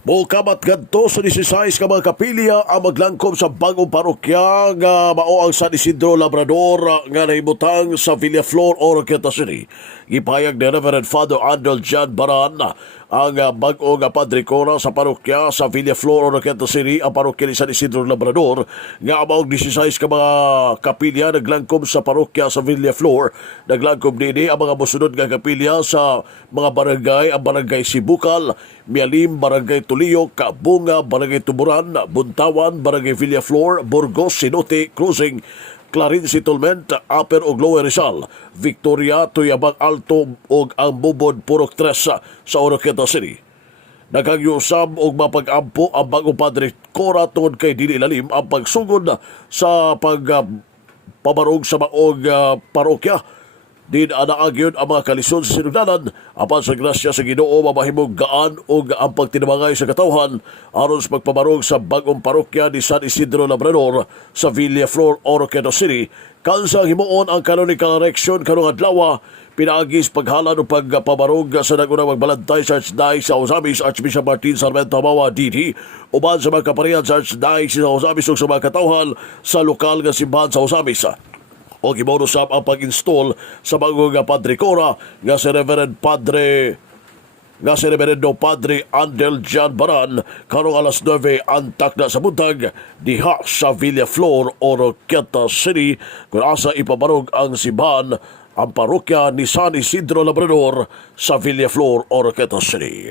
Mukamat gadto sa 16 ka mga kapilya ang Maglangkob sa bagong parokya nga mao ang San Isidro Labrador nga nahimutang sa Villaflor, Oroquieta City. Gipahayag ni Reverend Father Andel Jan Baran ang bago nga Padre Cora sa parokya sa Villaflor, Oroquieta City, ang parokya ni San Isidro Labrador nga amaong 16 ka mga kapilya naglangkob sa parokya sa Villaflor. Naglangkob din ang mga musunod nga kapilya sa mga barangay, ang barangay Sibukal, Mialim, barangay Tuliyok, Kabunga, barangay Tuburan, Buntawan, barangay Villaflor, Burgos, Sinote, Cruising, Clarin Settlement, Upper ug Lower Rizal, Victoria, Tuyabang Alto ug ang Bubod Purok 3 sa Oroquieta City. Nagagyusab og mapag-ampo ang bagong Padre Cora tungod kay dili lalim ang pagsugod sa pagpabarog sa maong parokya. Din anaagyon ang mga kalisod sa sinugdanan apan sa grasya sa Ginoo mamahimong gaan o ang pagtinamangay sa katawhan aron sa pagpabarog sa bagong parokya ni San Isidro Labrador sa Villaflor, Oroquieta City. Kansang himuon ang canonical erection karong adlaw pinaagis paghalan o pagpabarog sa nagunang magbalantay sa Archdiocese sa Ozamis Archbishop Martin Sarmiento Amawa DD uban sa mga kaparihan sa Archdiocese sa Ozamis ug sa mga katawhan sa lokal nga simbahan sa Ozamis. O giborosap ang pag-install sa bagong Padre Cora nga si Reverendo Padre Andel Jan Baran karong alas 9 antak na sa buntag diha sa Villaflor, Oroquieta City kung asa ipabarog ang simbahan ang parokya ni San Isidro Labrador sa Villaflor, Oroquieta City.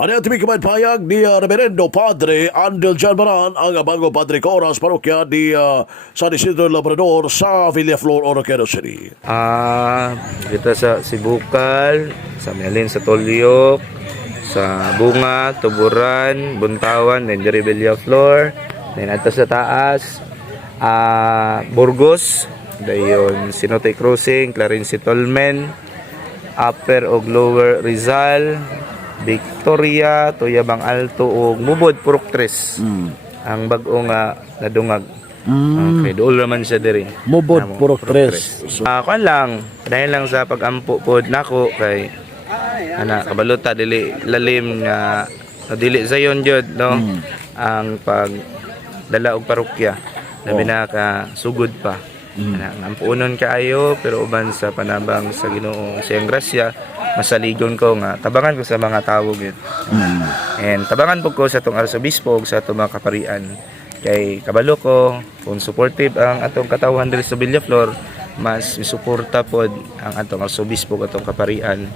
Ano yung tibig kamaypayag ni Reverendo Padre Andel Jan Baran ang bago Padre Cora sa parokya ni San Isidro Labrador sa Villaflor, Oroquieta City. Kita sa Sibukal, sa Mialin, sa Tolyok, sa Bunga, Tuburan, Buntawan, then Jerry Villaflor, then ato sa taas, Burgos, dayon Sinote Cruising, Clarin Settlement, Upper o Lower Rizal, Victoria, Tuyabang Alto o Bubod Purok 3. Ang bago nga nadungag. Okay, doon naman siya diri. Bubod Purok 3. Kuan lang, dahil lang sa pag-ampo pod nako kay kabaluta dili lalim nga dili sayon jud no. Ang pagdala og parokya labi na ka sugod pa. Ang ampunon kaayo pero uban sa panabang sa Ginoo siyang grasya masaligon ko nga tabangan ko sa mga tawo gyud. And tabangan po ko sa atong arsobispo ug sa atong mga kaparian kay kabalo ko kung supportive ang atong katawhan diri sa Villaflor mas isuporta pod ang atong arsobispo ug atong kaparian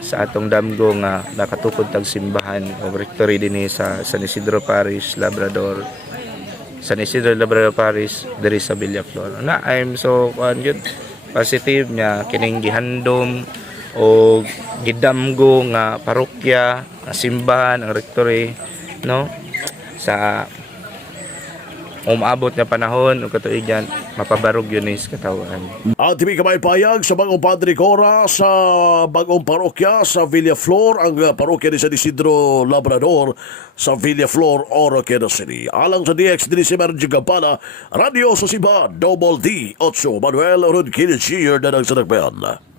sa atong damgo nga nakatukod tag simbahan o rectory dinhi sa San Isidro Parish, Labrador. San Isidro Labrador Parish diri sa Villaflor. I'm so positive nya kining gihandom o gidamgo nga parokya, nga simbahan, ang rectory no sa umabot nga panahon ug katuigan mapabarog yun is katawan. At tibi kamaypayag sa bagong Padre Cora sa bagong parokya sa Villaflor, ang parokya ni San Isidro Labrador sa Villaflor, Oroquieta City. Alang sa DX din si Merge Gampana, Radio Sosiba, Double D, 8 Manuel Rodquillo Jr. na nagsanagbayan.